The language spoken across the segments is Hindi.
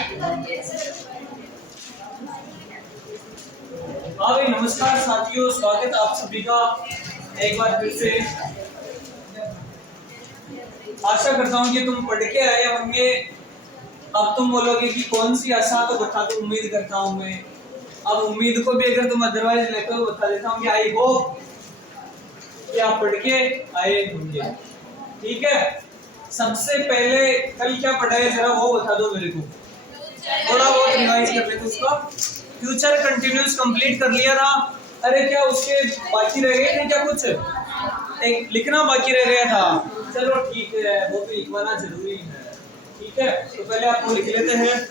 हाँ भाई, नमस्कार साथियों, स्वागत आप सभी का एक बार फिर से। आशा करता हूँ कि तुम पढ़ के आए होंगे। अब तुम बोलोगे कि कौन सी आशा, तो बता दो, उम्मीद करता हूँ मैं। अब उम्मीद को भी अगर तुम अदरवाइज लेते हो बता देता हूँ कि आई होप कि आप पढ़ के आए होंगे। ठीक है, सबसे पहले कल क्या पढ़ा है जरा वो बता दो मेरे को, थोड़ा बहुत रिवाइज कर लेते उसका। फ्यूचर कंटिन्यूस कंप्लीट कर लिया था। अरे क्या उसके बाकी रह गए थे क्या, कुछ एक लिखना बाकी रह गया था। चलो ठीक है, वो भी लिखवाना जरूरी है। ठीक है, तो पहले आपको लिख लेते हैं।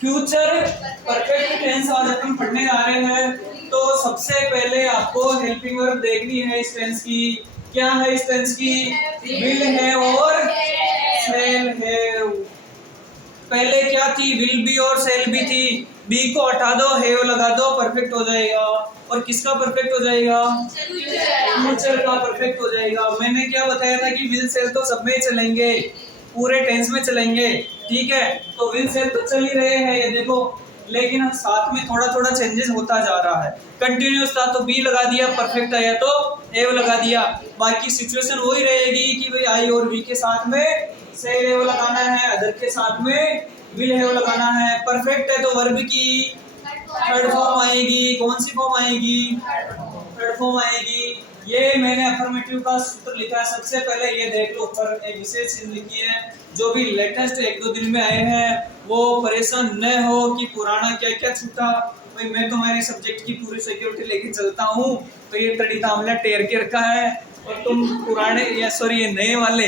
फ्यूचर परफेक्ट टेंस आज अपन पढ़ने जा रहे हैं। तो सबसे पहले आपको हेल्पिंग वर्ब देखनी है इस टेंस की। क्या है इस टेंस की? विल है और शैल है। पहले क्या थी? विल बी और शैल बी थी। बी को हटा दो, हैव लगा दो, परफेक्ट हो जाएगा। और किसका परफेक्ट हो जाएगा? फ्यूचर का परफेक्ट हो जाएगा। मैंने क्या बताया था कि विल शैल तो सब में चलेंगे, पूरे टेंस में चलेंगे। ठीक है, तो विल शैल तो चल ही रहे हैं ये देखो, लेकिन साथ में थोड़ा थोड़ा चेंजेस होता जा रहा है। कंटिन्यूस था तो बी लगा दिया, परफेक्ट आया तो हैव लगा दिया। बाकी सिचुएशन वही रहेगी कि भाई आई और वी के साथ में शैल हैव लगाना है, अदर के साथ में विल हैव लगाना है। परफेक्ट है तो वर्ब की थर्ड फॉर्म आएगी। कौन सी फॉर्म आएगी? थर्ड फॉर्म आएगी। ये मैंने अफर्मेटिव का सूत्र लिखा है। सबसे पहले ये देख लो, ऊपर एक विशेष चीज लिखी है। जो भी लेटेस्ट एक दो दिन में आए हैं वो परेशान न हो कि पुराना क्या क्या छूटा। भाई मैं तुम्हारे सब्जेक्ट की पूरी सिक्योरिटी लेके चलता हूँ, तो ये तड़ी तामला टेर के रखा है। और तुम पुराने या सॉरी ये नए वाले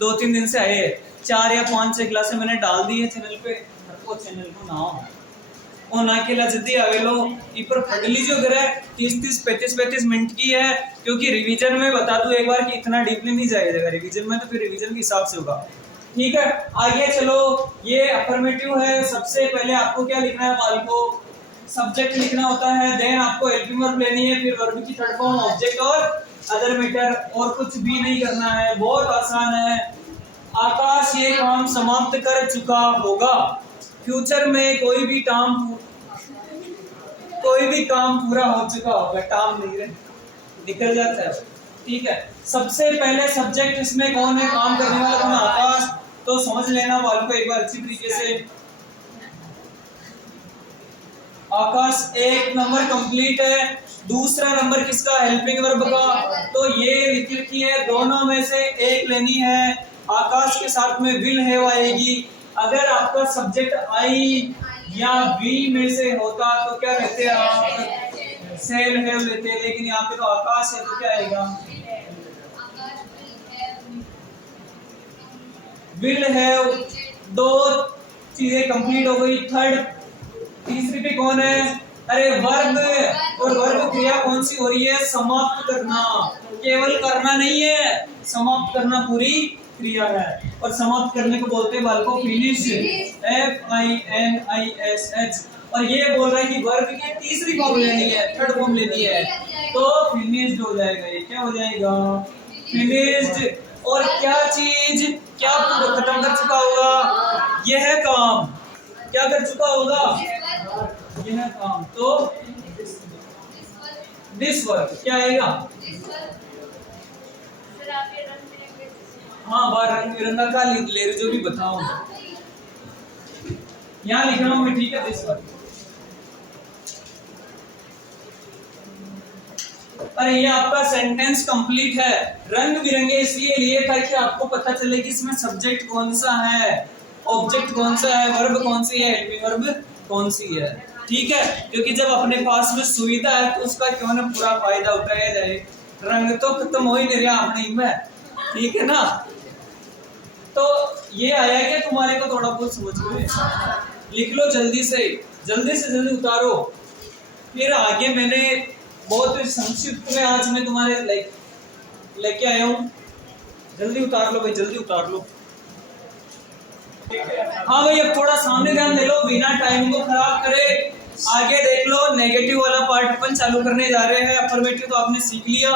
2-3 दिन से आए हैं, 4 या 5 से क्लासे मैंने डाल दी है चैनल पे। वो चैनल को नाम और ना के जल्दी आवेलो इपर पढ़ लीजिए। अगर 30-35 मिनट की है, क्योंकि रिवीजन में बता दूं एक बार कि इतना डीपली नहीं जाएगा रिवीजन में, तो फिर रिवीजन के हिसाब से होगा। ठीक है, आगे चलो। ये अफर्मेटिव है। सबसे पहले आपको क्या लिखना है? बाल को सब्जेक्ट लिखना होता है, देन आपको हेल्पिंग वर्ब लेनी है, फिर वर्ब की थर्ड फॉर्म, ऑब्जेक्ट और अदर मैटर, और कुछ भी नहीं करना है। बहुत आसान है। आकाश ये काम समाप्त कर चुका होगा। फ्यूचर में कोई भी काम पूरा हो चुका होगा। टाम नहीं निकल जाता है। ठीक है, सबसे पहले सब्जेक्ट इसमें कौन है? काम करने वाला कौन है? आकाश। तो समझ लेना वालों को एक बार अच्छी तरीके से। आकाश एक नंबर कंप्लीट है। दूसरा नंबर किसका? हेल्पिंग वर्ब का। तो ये लिखी है, दोनों में से एक लेनी है। आकाश के साथ में विल हैव आएगी। अगर आपका सब्जेक्ट आई या बी में से होता तो क्या लेते हैं आप? शैल हैव लेते हैं। लेकिन यहाँ पे तो आकाश है तो क्या आएगा? Will have. दो चीजें कंप्लीट हो गई। तीसरी पे कौन है? अरे वर्ब। और वर्ब क्रिया कौन सी हो रही है? समाप्त करना। केवल करना नहीं है, समाप्त करना पूरी क्रिया है। और समाप्त करने को बोलते हैं बाल को फिनिश, FINISH। और ये बोल रहा है कि वर्ब की तीसरी फॉर्म लेनी है, थर्ड फॉर्म लेनी है, तो फिनिश्ड हो जाएगा। ये क्या हो जाएगा? फिनिश्ड। और क्या चीज क्या खत्म कर चुका होगा? यह काम क्या कर चुका होगा? यह काम। तो दिस वर्क क्या आएगा? हाँ, बार रंग बिरंगा का ले जो भी बताओ यहाँ लिख रहा हूं मैं। ठीक है, दिस वर्क। अरे ये आपका सेंटेंस कंप्लीट है। रंग बिरंगे इसलिए लिए ताकि आपको पता चले कि इसमें सब्जेक्ट कौन सा है, ऑब्जेक्ट कौन सा है, वर्ब कौन सी है, हेल्पिंग वर्ब कौन सी है। ठीक है, क्योंकि जब अपने पास में सुविधा है तो उसका क्यों ना पूरा फायदा उठाया जाए। रंग तो खत्म हो ही नहीं रहा अपने में, ठीक है ना। तो ये आया क्या तुम्हारे को? थोड़ा बहुत समझ में लिख लो, जल्दी से जल्दी उतारो। फिर आगे मैंने बहुत संक्षिप्त में आज मैं तुम्हारे लेके आया हूँ। जल्दी उतार लो भाई, जल्दी उतार लो। हाँ भाई, अब थोड़ा सामने ध्यान दे लो, बिना टाइम को खराब करे। आगे देख लो, नेगेटिव वाला पार्ट अपन चालू करने जा रहे हैं। अफर्मेटिव तो आपने सीख लिया।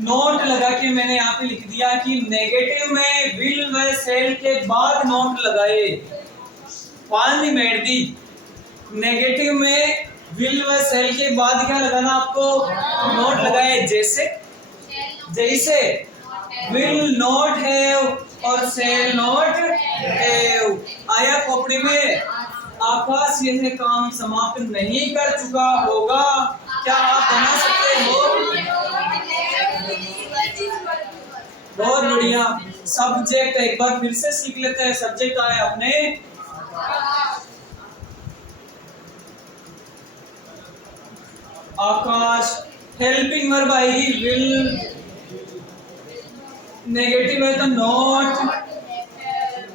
नोट लगा के मैंने यहाँ पे लिख दिया कि नेगेटिव में विल व सेल के बाद नोट लगाए। फाइनली मेड दी नेगेटिव में विल व सेल के बाद क्या लगाना आपको? नोट लगाए। जैसे जैसे विल नॉट हैव और सेल नॉट हैव। आया खोपड़ी में? आकाश यह काम समाप्त नहीं कर चुका होगा। क्या आप बना सकते हो? बहुत बढ़िया। सब्जेक्ट एक बार फिर से सीख लेते हैं। सब्जेक्ट आए अपने आकाश। हेल्पिंग वर्ब आएगी विल, नेगेटिव है तो नॉट,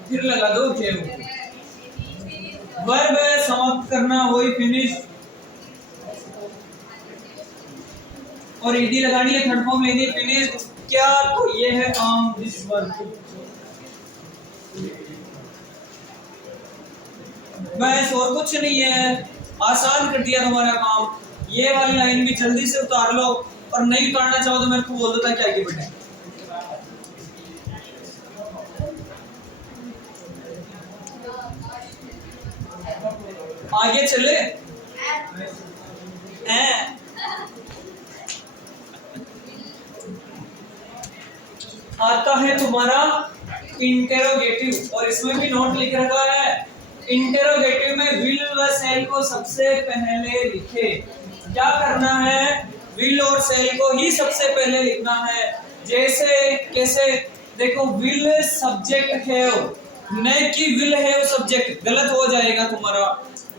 फिर लगा दो हैव। वर्ब है समाप्त करना, वही फिनिश, और ईडी लगानी है थर्ड फॉर्म में, फिनिश। क्या? तो ये है काम दिस वर्ब। बस और कुछ नहीं है, आसान कर दिया तुम्हारा काम। ये वाली लाइन भी जल्दी से उतार लो, और नहीं उतारना चाहो तो मेरे को बोल दो ताकि आगे बढ़े। आगे चले। आता है तुम्हारा इंटेरोगेटिव, और इसमें भी नोट लिख रखा है। इंटेरोगेटिव में विल व सेल को सबसे पहले लिखे। क्या करना है? विल और सेल को ही सबसे पहले लिखना है। जैसे कैसे? देखो विल सब्जेक्ट है, न कि विल है सब्जेक्ट, गलत हो जाएगा तुम्हारा।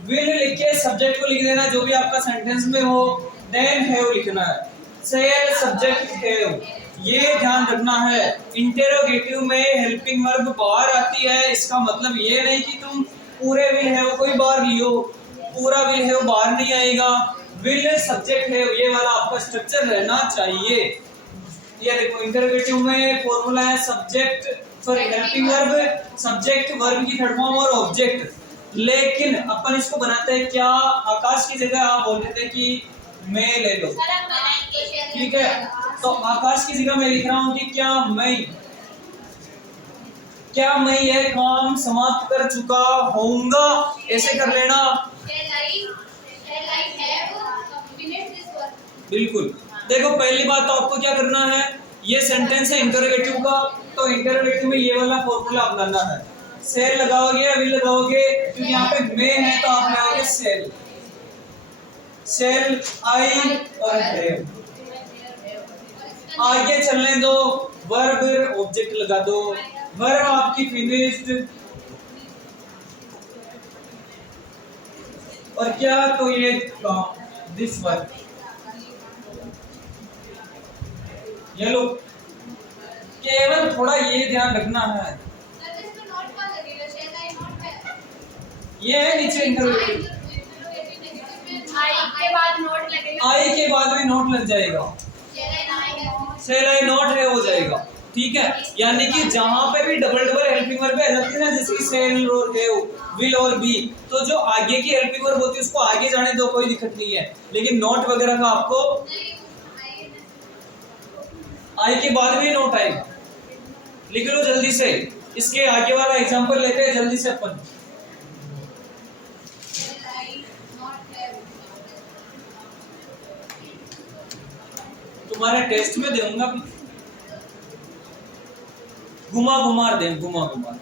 विल लिख के सब्जेक्ट को लिख देना जो भी आपका सेंटेंस में हो, देन हैव लिखना है। सेल सब्जेक्ट हैव, ये ध्यान रखना है। इंटेरोगेटिव में हेल्पिंग वर्ब बाहर आती है, इसका मतलब ये नहीं कि तुम पूरे विल हैव कोई बाहर लियो, पूरा विल हैव बाहर नहीं आएगा। विल सब्जेक्ट है, ये वाला आपका स्ट्रक्चर रहना चाहिए। ये देखो इंटरोगेटिव में फॉर्मूला है subject, sorry helping verb, subject, verb की थर्ड फॉर्म और ऑब्जेक्ट। लेकिन अपन इसको बनाते हैं क्या? आकाश की जगह आप बोल देते कि मैं ले लो, ठीक है? तो आकाश की जगह मैं लिख रहा हूं कि क्या मैं यह काम समाप्त कर चुका होऊंगा, ऐसे कर लेना। बिल्कुल। देखो पहली बात तो आपको क्या करना है, ये सेंटेंस है इंटरोगेटिव का, तो इंटरोगेटिव में ये वाला फॉर्मूला अपनाना है। सेल लगाओगे या विल लगाओगे, क्योंकि यहाँ पे मैं है तो आप लगाओगे सेल, सेल आई और हैव। आगे चलने दो, वर्ब ऑब्जेक्ट लगा दो, वर्ब आपकी फिनिश्ड, और क्या? तो ये दिस वर्ब। ये लो, केवल थोड़ा ये ध्यान रखना है, ये है नीचे इंटरोगेटिव, आई के बाद भी नोट लग जाएगा, सेल आई नॉट है हो जाएगा, ठीक है? यानी कि जहां पे भी डबल डबल हेल्पिंग वर्ब आ जाती है ना, जैसे कि सेल और है, विल और बी, तो जो आगे की हेल्पिंग वर्ब होती है उसको आगे जाने दो, कोई दिक्कत नहीं है। लेकिन नोट वगैरह का आपको आई के बाद भी नोट आएगा, लिख लो जल्दी से। इसके आगे वाला एग्जांपल लेते हैं जल्दी से अपन। तुम्हारे टेस्ट में दूंगा, घुमा घुमार दे, घुमा घुमार।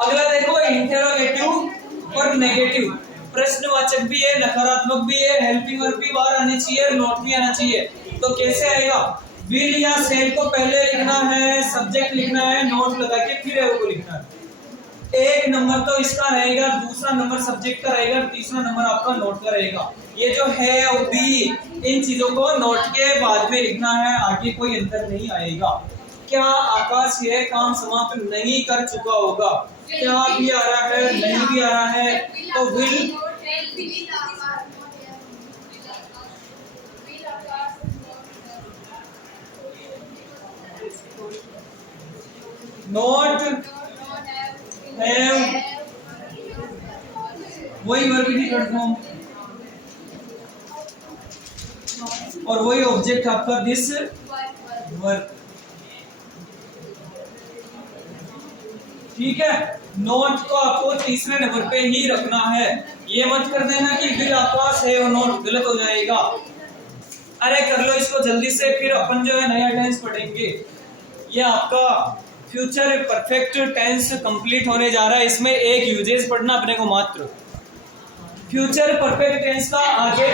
अगला देखो इंटेरोगेटिव और नेगेटिव, प्रश्नवाचक भी है, नकारात्मक भी है, हेल्पिंग वर्ब भी बाहर आनी चाहिए, नोट भी आना चाहिए। तो कैसे आएगा? विल या सेल को पहले लिखना है, सब्जेक्ट लिखना है, नोट लगा के फिर है वो लिखना है। एक नंबर तो इसका रहेगा, दूसरा नंबर सब्जेक्ट का रहेगा, तीसरा नंबर आपका नोट का रहेगा। ये जो है और बी, इन चीजों को नोट के बाद में लिखना है, आगे कोई अंतर नहीं आएगा। क्या आकाश यह काम समाप्त नहीं कर चुका होगा? क्या भी आ रहा है, नहीं भी आ रहा है, तो विल नॉट हैव, वही वर्ब की थर्ड फॉर्म और वही ऑब्जेक्ट आपका दिस वर्क। ठीक है, नोट को आपको तीसरे नंबर पे ही रखना है। ये मत कर देना कि फिर आपका सेव नोट गलत हो जाएगा। अरे कर लो इसको जल्दी से, फिर अपन जो है नया टेंस पढ़ेंगे। ये आपका फ्यूचर परफेक्ट टेंस कंप्लीट होने जा रहा है। इसमें एक यूजेस पढ़ना अपने को मात्र। फ्यूचर परफेक्ट टेंस का आगे,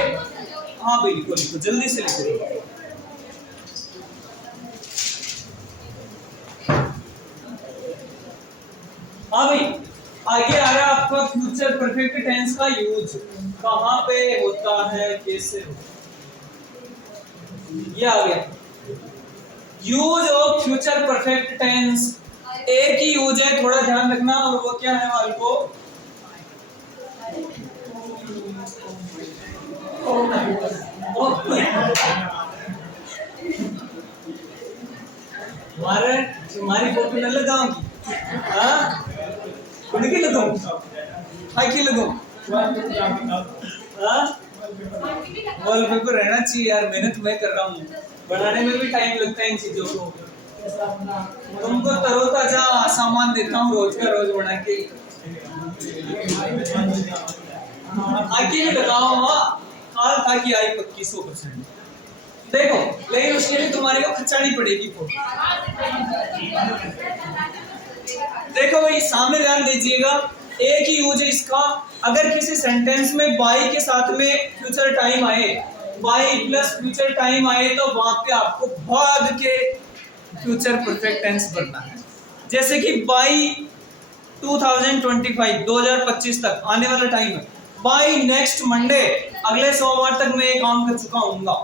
हाँ भाई लिखो लिखो जल्दी से लिखो। हाँ भाई, आगे आ रहा है आपका फ्यूचर परफेक्ट टेंस का यूज कहाँ पे होता है, कैसे होता है। ये आ गया use of future perfect tense. एक ही यूज है, थोड़ा ध्यान रखना, और वो क्या है वाले को तुम्हारी फोटो न लगाऊंगी, हाँ उनकी लगाऊं, हाँ की लगाऊं, हाँ वॉलपेपर रहना चाहिए यार। मेहनत मैं कर रहा हूँ, बनाने में भी टाइम लगता है इन चीजों को। तुमको तरोताजा सामान देता हूँ रोज का रोज बना के। आगे भी लगाओ, काल था कि आई पक्की 100%। देखो लेकिन उसके लिए तुम्हारे को खचानी पड़ेगी फोटो। देखो भाई सामने ध्यान दीजिएगा, एक ही यूज है इसका। अगर किसी सेंटेंस में बाई के साथ में फ्यूचर टाइम आए, बाई प्लस फ्यूचर टाइम आए, तो वहां पे आपको भाग के फ्यूचर परफेक्ट टेंस भरना है। जैसे कि बाई 2025 तक आने वाला टाइम है। बाई नेक्स्ट मंडे, अगले सोमवार तक मैं ये काम कर चुका हूँगा।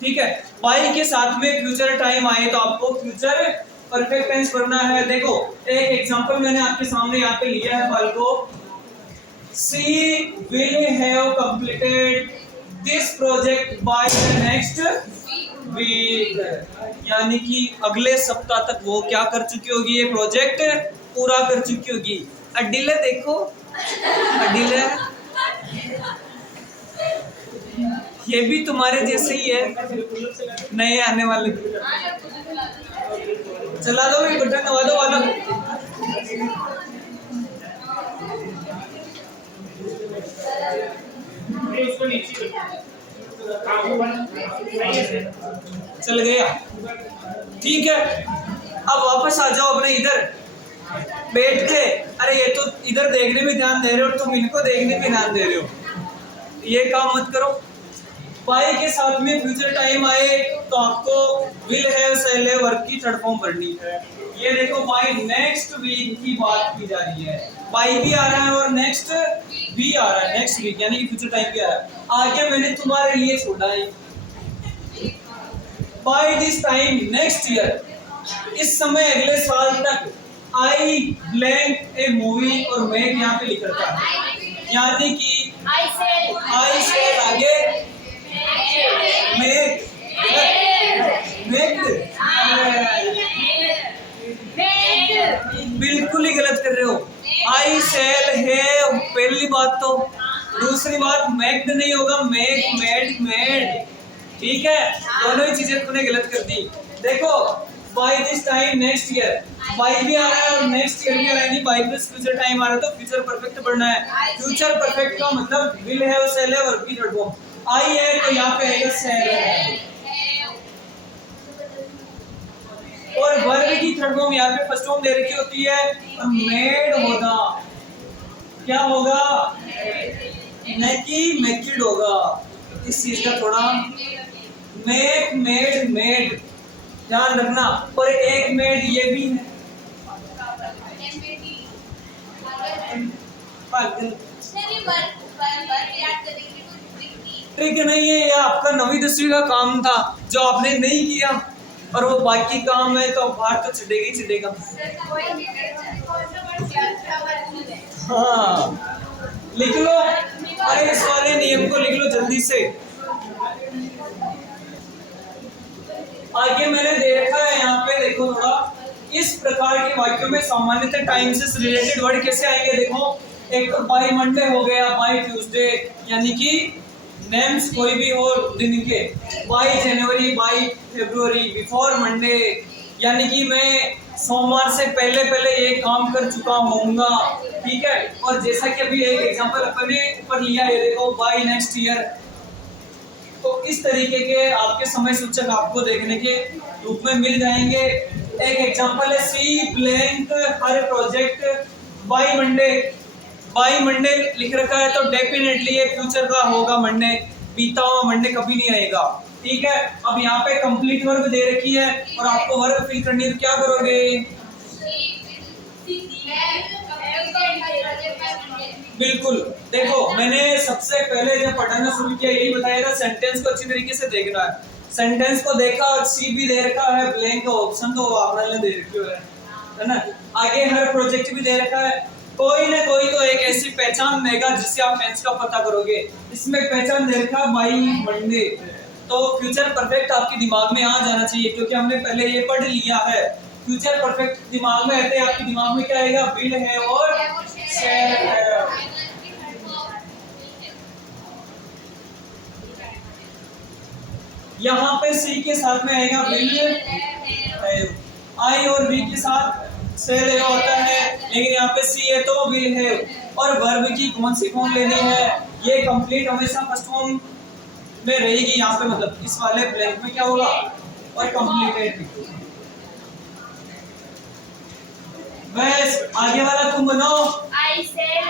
ठीक है, बाई के साथ में फ्यूचर टाइम आए तो आपको फ्यूचर परफेक्ट टेंस भरना है। देखो एक एग्जांपल मैंने आपके सामने यहाँ पे लिया है फल को। She will have completed this project by the next week, यानी कि अगले सप्ताह तक वो क्या कर चुकी होगी, ये प्रोजेक्ट पूरा कर चुकी होगी। अडिले देखो, अडिले ये भी तुम्हारे जैसे ही है, नए आने वाले। चला दो भाई, बटन दबा दो वाला। चल गया, ठीक है। अब वापस आ जाओ अपने इधर बैठ के। अरे ये तो इधर देखने में ध्यान दे रहे हो, तुम इनको देखने में ध्यान दे रहे हो, ये काम मत करो। बाई के साथ में फ्यूचर टाइम आए तो आपको will have shall have work की थर्ड फॉर्म भरनी है। ये देखो बाई नेक्स्ट वीक की बात की जा रही है, बाई भी आ रहा है और नेक्स्ट भी आ रहा है, नेक्स्ट वीक यानी कि फ्यूचर टाइम भी आ रहा है। आगे मैंने तुम्हारे लिए छोड़ा है by this time next year, इस समय अगले साल तक। आई ब्लैंक ए मूवी और मैं यहाँ पे लिख रखा है, यानी कि आई सेल आगे बिल्कुल ही गलत कर रहे हो। आई सेल है पहली बात, तो दूसरी बात मैक्ड नहीं होगा, मेक मेड मेड। ठीक है, दोनों ही चीजें तुमने गलत कर दी। देखो by this time next year, by भी आ रहा है और नेक्स्ट ईयर भी आ रहा है, बाय प्लस फ्यूचर टाइम आ रहा है तो फ्यूचर परफेक्ट बढ़ना है। फ्यूचर परफेक्ट का मतलब will have shall have verb की थर्ड फॉर्म। आई है तो यहाँ पे आएगा शैल है, और वर्ब की थर्ड फॉर्म यहाँ पे फर्स्ट फॉर्म दे रखी होती है, और मेड होगा, क्या होगा, नहीं कि मेकिड होगा। इस चीज का थोड़ा मेक मेड मेड ध्यान रखना। और एक मेड ये भी है, ट्रिक नहीं है, ये आपका 9वीं 10वीं का काम था जो आपने नहीं किया, और वो बाकी काम है तो बाहर तो चिढ़ेगा ही चिढ़ेगा। हाँ लिख लो, अरे इस वाले नियम को लिख लो जल्दी से। आगे मैंने दे रखा है यहाँ पे, देखो थोड़ा इस प्रकार के वाक्यों में सामान्यतः टाइम से रिलेटेड वर्ड कैसे आएंगे। देखो एक तो बाय मंडे हो गया, बाय ट्यूसडे यानी कि नेम्स कोई भी हो दिन के, by January, by February, before Monday, यानी कि मैं सोमवार से पहले पहले ये काम कर चुका होऊंगा, ठीक है। और जैसा कि अभी एक एग्जांपल अपने ऊपर लिया है, देखो बाई नेक्स्ट ईयर। तो इस तरीके के आपके समय सूचक आपको देखने के रूप में मिल जाएंगे। एक एग्जांपल है she blank her project by Monday. By Monday लिख रखा है तो डेफिनेटली ये फ्यूचर का होगा मंडे, बीता हुआ मंडे कभी नहीं आएगा, ठीक है। अब यहाँ पे कंप्लीट वर्ब दे रखी है और आपको वर्ब फिल करनी है, तो क्या करोगे? बिल्कुल, देखो मैंने सबसे पहले जब पढ़ाना शुरू किया यही बताया था, सेंटेंस को अच्छी तरीके से देखना है। सेंटेंस को देखा और सी भी दे रखा है, ब्लैंक का ऑप्शन तो आपने दे रखी है ना। आगे हर प्रोजेक्ट भी दे रखा है, कोई ना कोई तो एक ऐसी पहचान देगा जिससे आप टेंस का पता करोगे। इसमें पहचान दे रखा बाई मंडे, तो फ्यूचर परफेक्ट आपके दिमाग में आ जाना चाहिए क्योंकि हमने पहले ये पढ़ लिया है। फ्यूचर परफेक्ट दिमाग में रहते हैं, आपके दिमाग में क्या आएगा? विल है और शैल है। यहाँ पे सी के साथ में आएगा विल है, आई और वी के साथ सेल होता है, लेकिन यहाँ पे सी है तो विल है। और वर्ब की कौन सी फॉर्म लेनी है? ये कंप्लीट हमेशा फर्स्ट फॉर्म में रहेगी। यहाँ पे मतलब इस वाले ब्लैंक में क्या होगा? और कंप्लीटेड। बस आगे वाला तुम बनो। I said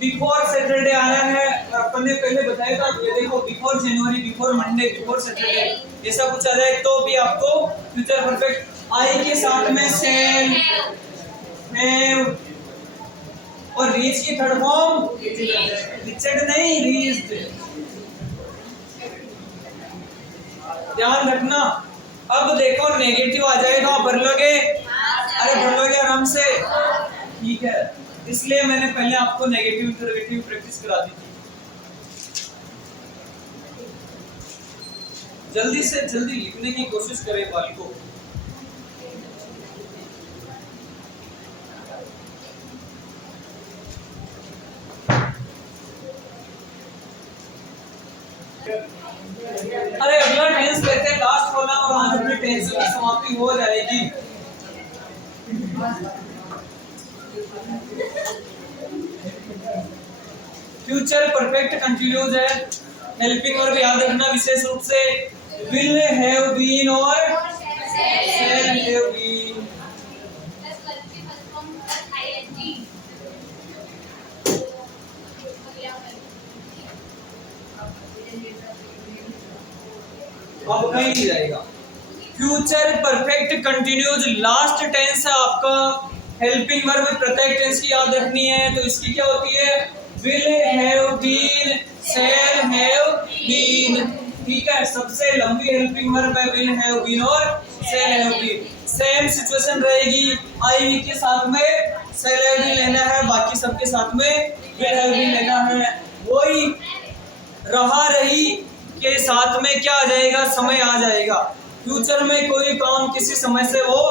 बिफोर सैटरडे आ रहा है और अपन ने पहले बताया था, ये देखो बिफोर जनवरी, बिफोर मंडे, बिफोर सैटरडे, ऐसा कुछ आ जाए तो भी आपको फ्यूचर परफेक्ट आई के साथ में सेल हैव और रीच की थर्ड फॉर्म रिचड नहीं रीच्ड। ध्यान रखना। अब देखो नेगेटिव आ जाए तो आप भर लोगे? अरे भर लोगे आराम से, ठीक है। इसलिए मैंने पहले आपको नेगेटिव इंटरोगेटिव प्रैक्टिस करा दी थी। जल्दी से जल्दी लिखने की कोशिश करें बाल को। अरे अगला टेंस लेते हैं लास्ट वाला और आज अपने टेंस की समाप्ति हो जाएगी। फ्यूचर परफेक्ट कंटिन्यूज है, हेल्पिंग वर्ब याद रखना विशेष रूप से विल हैव बीन और शैल हैव बीन। अब कहीं नहीं जाएगा। Future perfect continuous last tense है आपका। हेल्पिंग वर्ब प्रत्येक टेंस की याद रखनी है, तो इसकी क्या होती है? Will have been, shall have been, ठीक है। सबसे लंबी हेल्पिंग वर्ब है विल हैव बीन और shall have been. Same situation रहेगी, आई वी के साथ में शैल हैव बीन लेना है, बाकी सबके साथ में विल हैव बीन लेना है। वही रहा रही के साथ में क्या आ जाएगा? समय आ जाएगा। फ्यूचर में कोई काम किसी समय से वो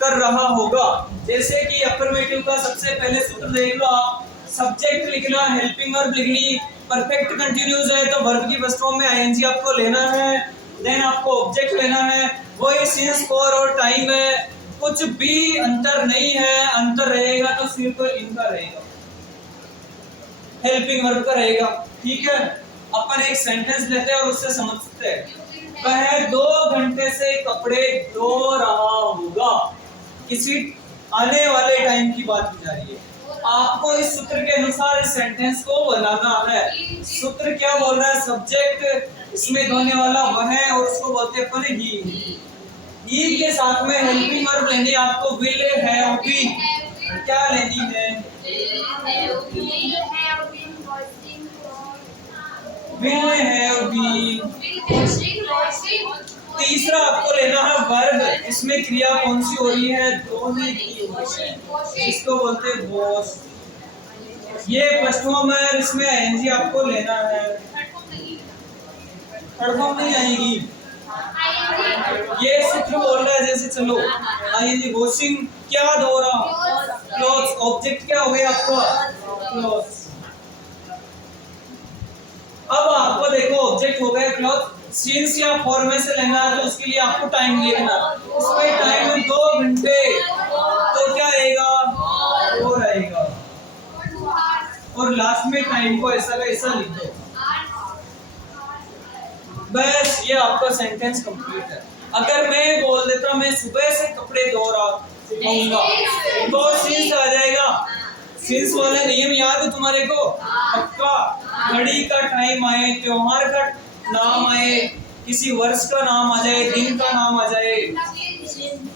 कर रहा होगा, जैसे कि अफर्मेटिव का सबसे पहले सूत्र देख लो आप। सब्जेक्ट लिखना, हेल्पिंग वर्ब लिखनी, परफेक्ट कंटिन्यूज है तो वर्ब की फर्स्ट फॉर्म में आईएनजी आपको लेना है, देन आपको ऑब्जेक्ट लेना है। वही सिंस, फॉर और टाइम है, कुछ भी अंतर नहीं है। अंतर रहेगा तो सिर्फ इनका रहेगा, हेल्पिंग वर्ब का रहेगा, ठीक है। अपन एक सेंटेंस लेते हैं और उससे समझते हैं। वह 2 घंटे से कपड़े धो रहा होगा, किसी आने वाले टाइम की बात की जा रही है। आपको इस सूत्र के अनुसार इस सेंटेंस को बनाना है। सूत्र क्या बोल रहा है? सब्जेक्ट इसमें धोने वाला वह है और उसको बोलते हैं अपन ही के साथ में हेल्पिंग वर्ब लेनी है आपको। विल हैव बीन क्या लेनी है? Will have been. तीसरा आपको लेना है वर्ब, इसमें क्रिया कौन सी हो रही है? धोने की हो रही है, इसको बोलते हैं वॉश। ये फर्स्ट फॉर्म है, इसमें आईएनजी आपको लेना है, थर्ड फॉर्म नहीं आएगी। ये सूत्र बोल रहा है जैसे, चलो आईएनजी वॉशिंग क्या धो रहा क्लॉथ्स। ऑब्जेक्ट क्या हो गया आपका? क्लॉथ्स। अब आपको देखो ऑब्जेक्ट हो गया क्लॉथ, सिंस या फॉर में से लेना है तो उसके लिए आपको टाइम लिखना, इसमें टाइम है 2 घंटे, तो क्या आएगा? 4 आएगा। और लास्ट में टाइम को ऐसा का ऐसा लिख दो। बस ये आपका सेंटेंस कंप्लीट है। अगर मैं बोल देता मैं सुबह से कपड़े धो रहा हूँगा तो सिंस आ जाएगा। सिंस वाला नियम याद है तुम्हारे को? पक्का। घड़ी का टाइम आए, त्योहार का नाम आए, किसी वर्ष का नाम आ जाए, दिन का नाम आ जाए,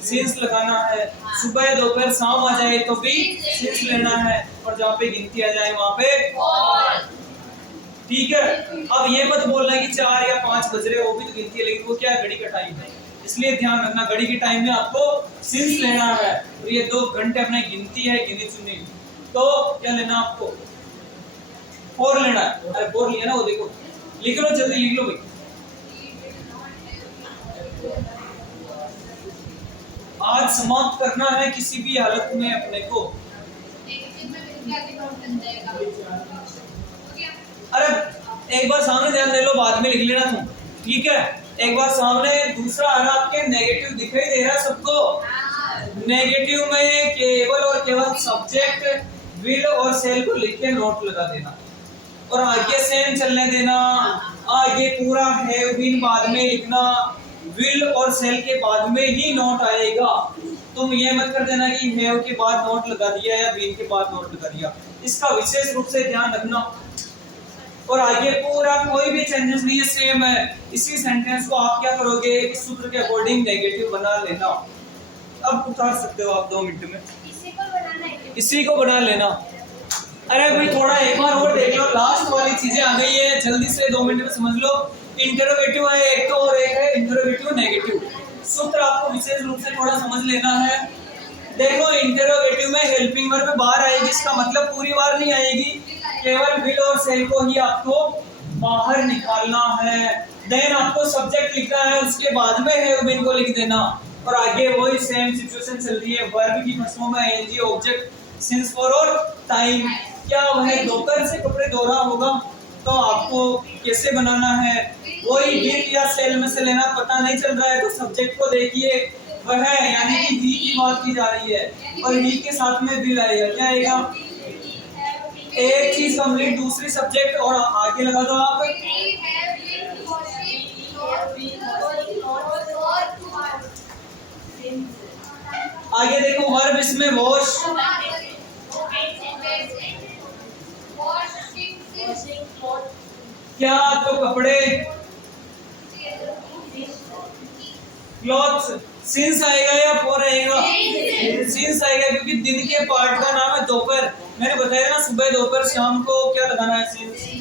सिंस लगाना है। सुबह दोपहर शाम आ जाए तो भी सिंस लेना है, और जहाँ पे गिनती आ जाए वहाँ पे। ठीक है। अब ये मत बोलना कि 4 या 5 बज रहे, वो भी तो गिनती है, लेकिन वो क्या है? घड़ी का टाइम है, इसलिए ध्यान रखना घड़ी के टाइम में आपको सिंस लेना है। तो ये 2 घंटे अपने गिनती है, गिनी चुनी, तो क्या लेना आपको? 4 लेना है। अरे 4 लिया ना, वो देखो लिख लो, जल्दी लिख लो भाई। आज समाप्त करना है किसी भी हालत में अपने को। अरे एक बार सामने ध्यान दे लो, बाद में लिख लेना तुम, ठीक है? एक बार सामने दूसरा है आपके नेगेटिव दिखाई दे रहा है सबको। नेगेटिव में केवल और केवल सब्जेक्ट, विल और सेल को लिख के नोट लगा देना, और आगे सेम चलने देना। आगे पूरा हैव बीन बाद में लिखना, विल और सेल के बाद में ही नोट आएगा। तुम ये मत कर देना कि हैव के बाद नोट लगा दिया या बीन के बाद नोट लगा दिया, इसका विशेष रूप से ध्यान रखना। और आगे पूरा कोई भी चेंजेस नहीं है, सेम है। इसी सेंटेंस को आप क्या करोगे? इस सूत्र के अकॉर्डिंग नेगेटिव बना लेना। अब उतार सकते हो आप 2 मिनट में, इसी को बना लेना। अरे भाई थोड़ा एक बार और देख लो, लास्ट वाली चीजें आ गई है, जल्दी से 2 मिनट में समझ लो। इंटरोगेटिव है एक तो, और एक है इंटरोगेटिव नेगेटिव। सूत्र आपको विशेष रूप से थोड़ा समझ लेना है। देखो इंटरोगेटिव में हेल्पिंग वर्ब बाहर आएगी, इसका मतलब पूरी बार नहीं आएगी, केवल विल और सेल को ही आपको बाहर निकालना है। देन आपको सब्जेक्ट लिखना है, उसके बाद में हैव बीन को लिख देना, और आगे वही सेम सिचुएशन चल रही है। वर्ब की फसलों में आईएनजी, ऑब्जेक्ट, सिंस, फॉर और टाइम। क्या वह दोपहर से कपड़े धो रहा होगा, तो आपको कैसे बनाना है? वही विल या सेल में से लेना, पता नहीं चल रहा है तो सब्जेक्ट को देखिए, वह यानी कि ही की बात की जा रही है, और ही के साथ में विल आएगा। क्या आएगा? एक चीज कंप्लीट, दूसरी सब्जेक्ट, और आगे लगा दो आप। आगे देखो वर्ब इसमें वॉश, क्या तो कपड़े, क्लॉथ्स। सिंस आएगा या फॉर आएगा? सिंस आएगा, क्योंकि दिन के पार्ट का नाम है दोपहर। मैंने बताया ना सुबह दोपहर शाम को क्या लगाना है? सिंस।